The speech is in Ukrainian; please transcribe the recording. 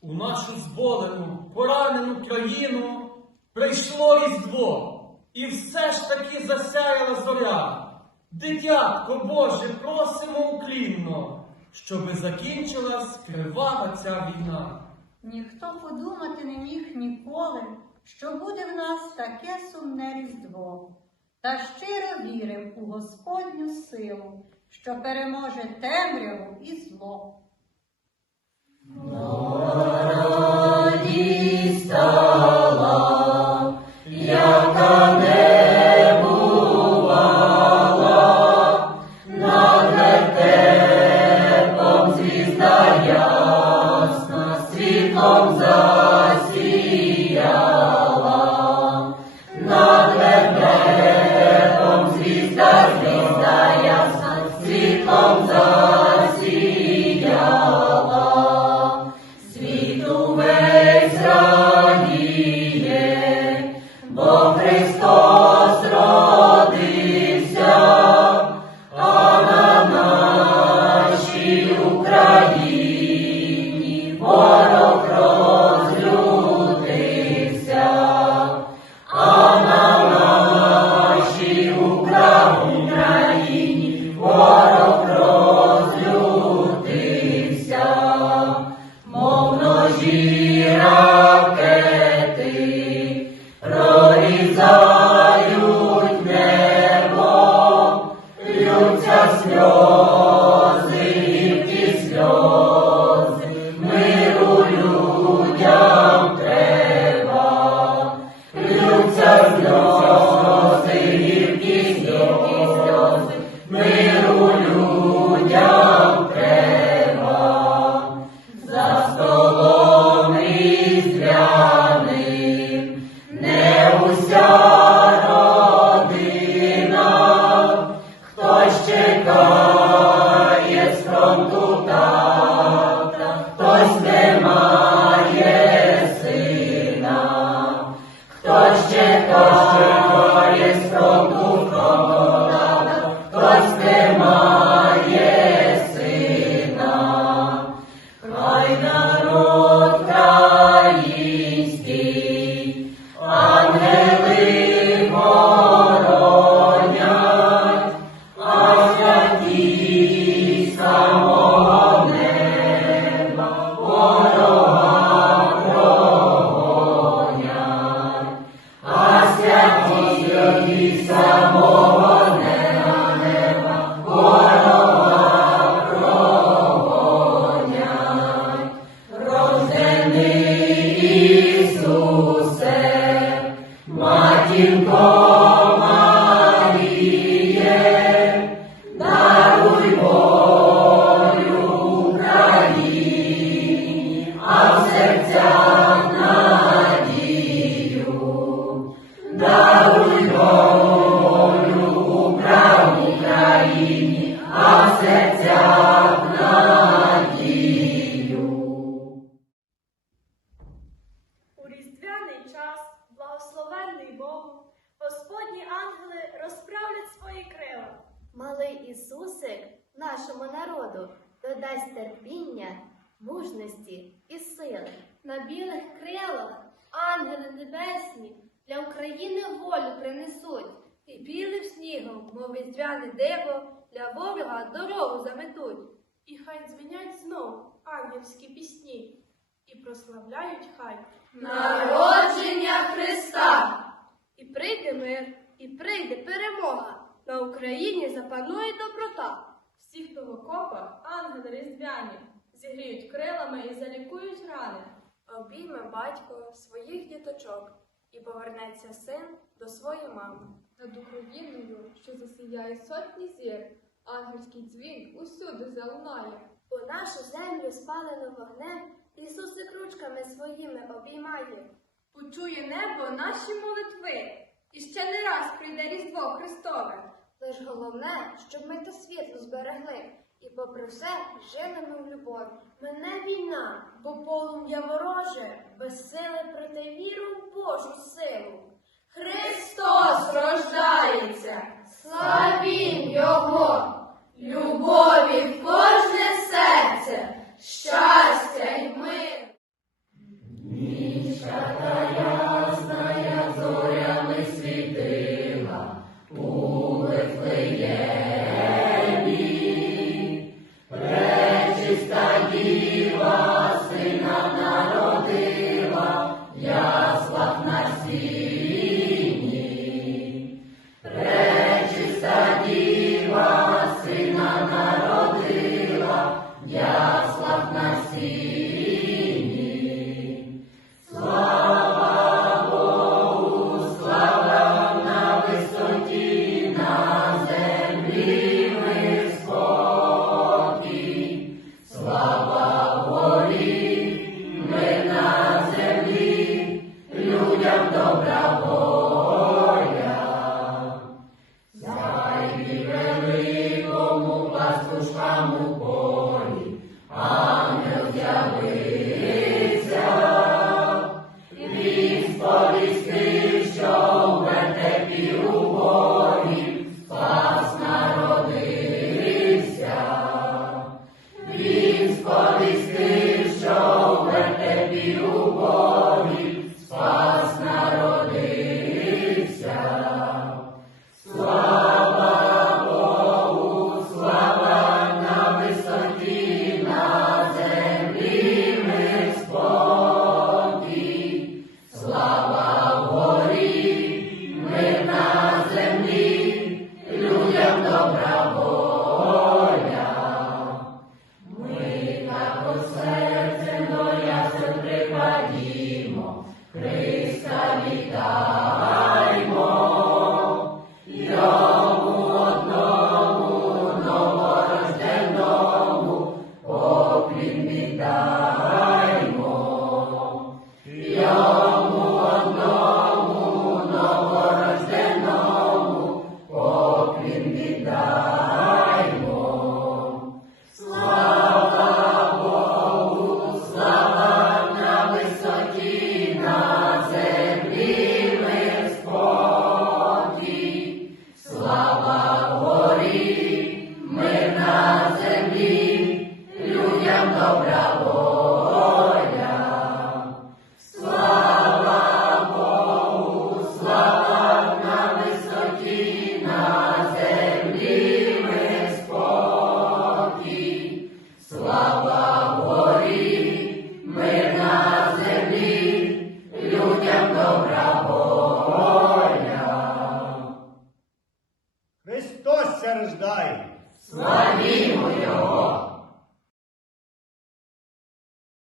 у нашу зболену, поранену країну прийшло різдво, і все ж таки засяяла зоря. Дитятко Боже, просимо уклінно, щоби закінчилась кривава ця війна. Ніхто подумати не міг ніколи, що буде в нас таке сумне різдво. Та щиро вірив у Господню силу, що переможе темряву і зло. У Ісусик нашому народу додасть терпіння, мужності і сили. На білих крилах ангели небесні для України волю принесуть, і білим снігом, мов різдвяне диво, для ворога дорогу заметуть. І хай дзвенять знов ангельські пісні, і прославляють хай. Народження Христа! І прийде мир, і прийде перемога. На Україні запанує доброта. Всі, хто в окопах, ангели різдвяні, зігріють крилами і залікують рани. Обійме батько своїх діточок і повернеться син до своєї мами. Над Україною, що засіяє сотні зір, ангельський дзвін усюди залунає. У нашу землю спалену вогнем Ісусик ручками своїми обіймає. Почує небо наші молитви, і ще не раз прийде Різдво Христове. Лиш головне, щоб ми те світло зберегли, і попри все жили ми в любові. Мене війна, бо полум'я вороже, без сили проти віру в Божу силу. Христос рождається, славім Його, любові Свято серце до ясен припадімо, Христа.